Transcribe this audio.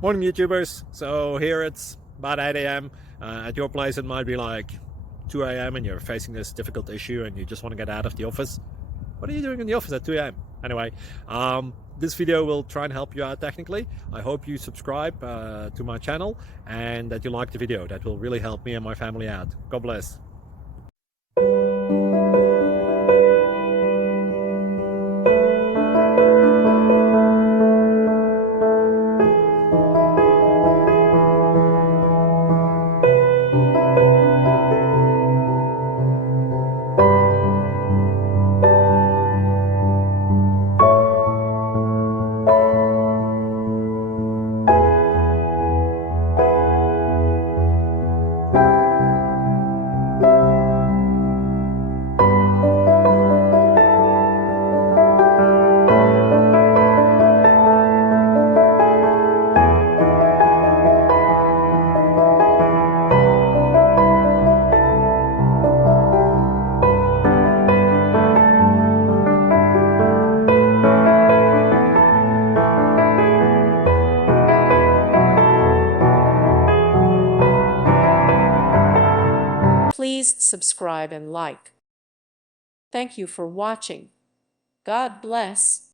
Morning YouTubers. So here it's about 8 a.m. At your place it might be like 2 a.m. and you're facing this difficult issue and you just want to get out of the office. What are you doing in the office at 2 a.m.? Anyway, this video will try and help you out technically. I hope you subscribe to my channel and that you like the video. That will really help me and my family out. God bless. Please subscribe and like. Thank you for watching. God bless.